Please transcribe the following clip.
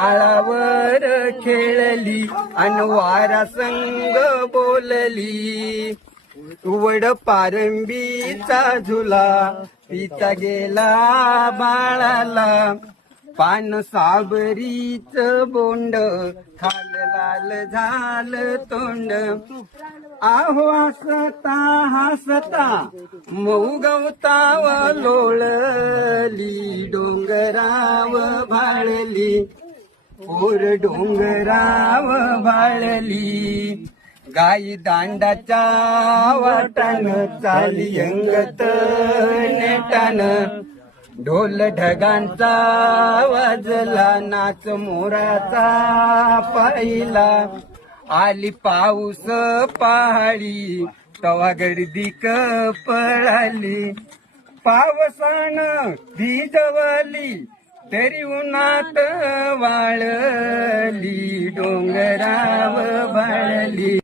आळावर खेळली अन वारा संग बोलली. वड पारंबीचा झुला पिता गेला बाळाला. पान साबरीच बोंड खाल लाल झालं तोंड. आहो हसता हसता मऊ गवताव लोळली. डोंगराव भाळली पोर डोंगराव भाळली. गाई दांडाच्या वाटान चाली अंगत नेटान. ढोल ढगांचा वाजला नाच मोराचा पाहिला. आली पाऊस पहाडी तवा गर्दीक पळाली. पावसान भिजवली तरी उन्हात वाळली. डोंगराव भाळली.